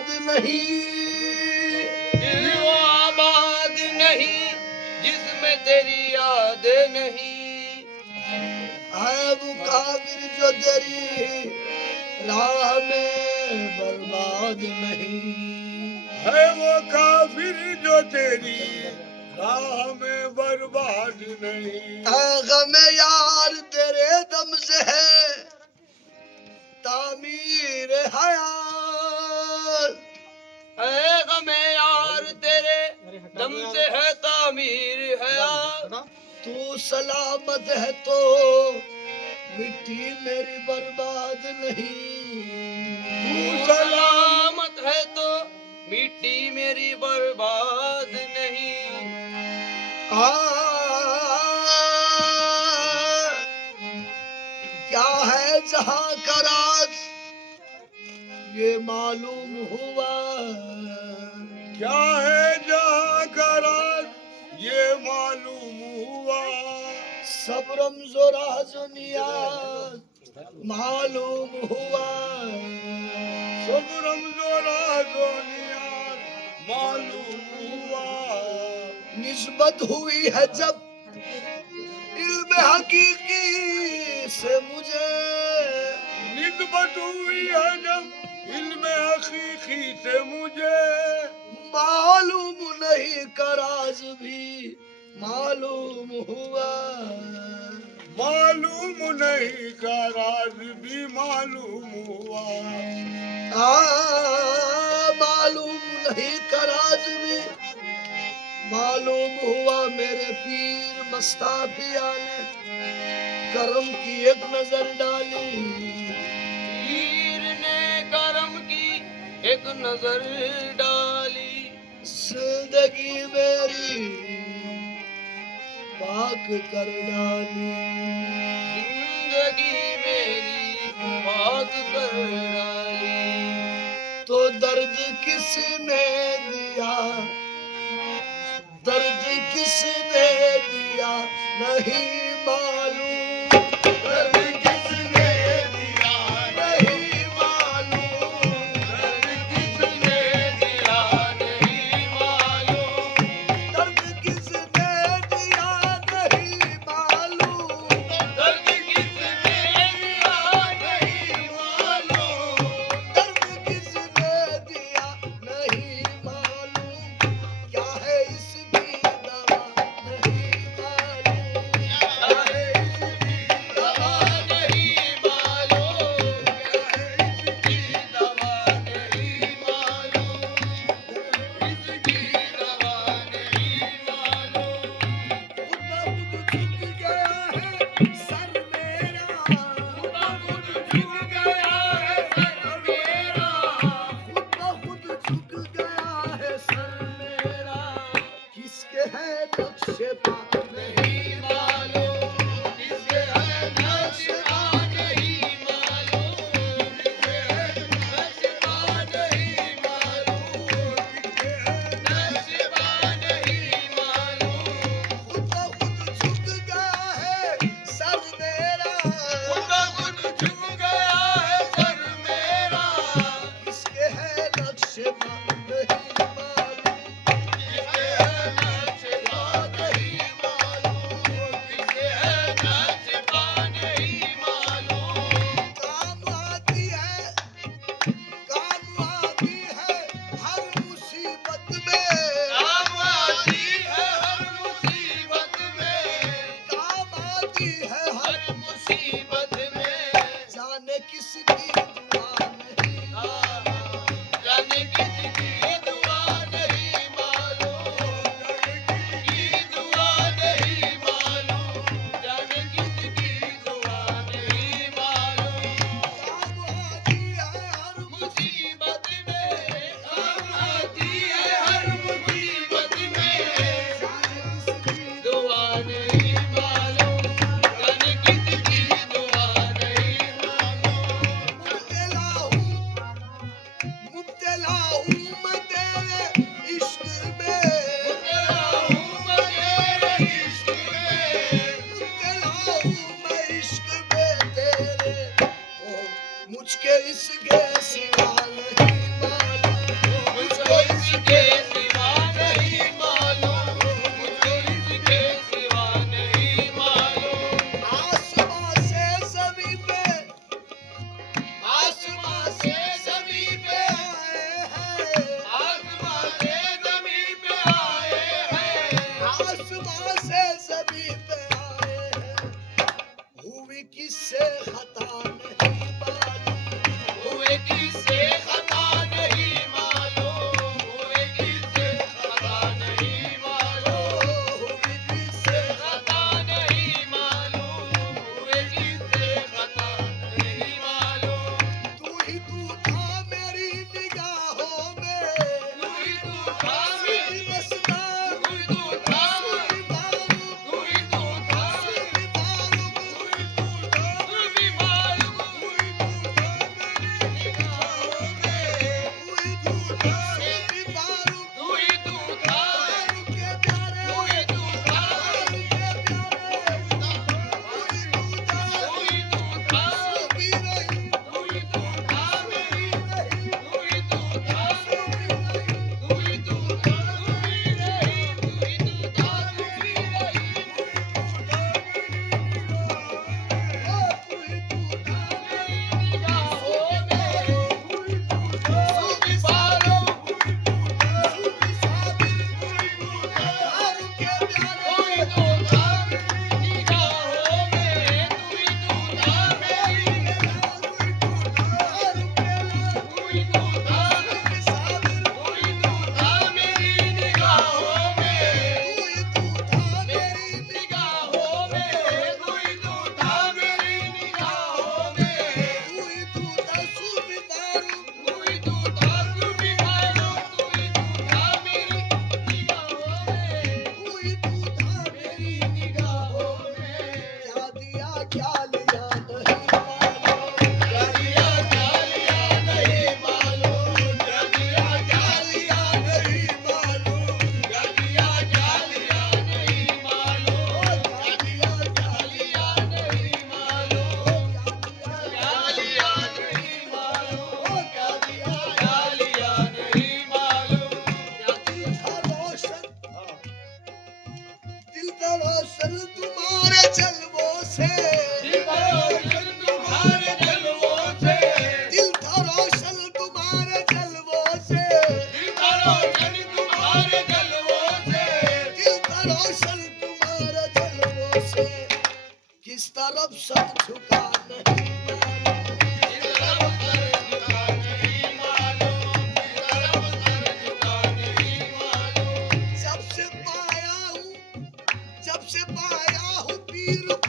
आबाद नहीं, दिल वो आबाद नहीं जिसमें तेरी याद नहीं। है वो काफिर जो तेरी राह में बर्बाद नहीं, है वो काफिर जो तेरी राह में बर्बाद नहीं। है गमे यार तेरे दम से है तामीर हयात, है गमे यार तेरे दम से है तामीर हयात। तू सलामत है तो मिट्टी मेरी बर्बाद नहीं, तू सलामत है तो मिट्टी मेरी बर्बाद नहीं। क्या है जहां का राज ये मालूम हुआ, क्या है जहाँ का राज ये मालूम हुआ। सब रमज़ो राज़ो नियाज़ मालूम हुआ, सब रमज़ो राज़ो नियाज़ मालूम हुआ। निस्बत हुई है जब इल्म हकीकी से मुझे, निस्बत हुई है जब इल्म हकीकी से मुझे। मालूम नहीं का राज भी मालूम हुआ, मालूम नहीं का राज भी मालूम हुआ। मालूम नहीं का राज भी मालूम हुआ। मेरे पीर मस्ताफिया ने करम की एक नजर डाली, पीर ने करम की एक नजर डाली। जिंदगी मेरी पाक कर डाली, जिंदगी मेरी पाक कर डाली। तो दर्द किसने दिया, दर्द किसने दिया नहीं मालूम, दर्द किसने दिया नहीं मालूम, दर्द किसने दिया नहीं मालूम। दर्द किसने दिया नहीं मालूम, दर्द किसने दिया नहीं मालूम। दर्द किसने दिया नहीं मालूम, क्या है इसकी दवा नहीं मालूम, क्या है इसकी दवा नहीं मालूम, इसकी दवा नहीं मालूम, इसकी दवा नहीं मालूम। खुद ब खुद झुक गया है सर मेरा, खुद ब खुद झुक गया है सर मेरा। खुद ब खुद झुक गया है सर मेरा, किसके है नक्शे पा नहीं मालूम, किसके है नक्शा नहीं मालूम, किसके है नक्शा नहीं मालूम, किसके है नक्शा नहीं मालूम। खुद ब खुद झुक गया है सर मेरा, खुद ब खुद झुक गया है सर मेरा। किसके है नक्शे पा नहीं मालूम, किसके है नक्शा नहीं मालूम, किसके है नक्शा नहीं मालूम। काम आती है, काम आती है हर मुसीबत में, काम आती है हर मुसीबत में, काम आती है हर हर मुसीबत में। जाने किसकी दुआ नहीं, जाने किसकी दुआ नहीं मालूम, किसकी दुआ नहीं मालूम, जाने किसकी दुआ नहीं मालूम। काम आती है हर मुसीबत में, काम आती है हर मुसीबत में, दुआ नहीं मालूम, जाने किसकी दुआ नहीं मालूम। मुब्तला हूँ मैं तेरे इश्क में, मुब्तला हूँ मैं तेरे इश्क में, मुब्तला हूँ मैं इश्क में तेरे, ओ मुझके इसके सिवा नहीं मालूम, रोशन तुम्हारे जलवों से किस तरफ सर झुका नहीं जब से पाया हूँ पीर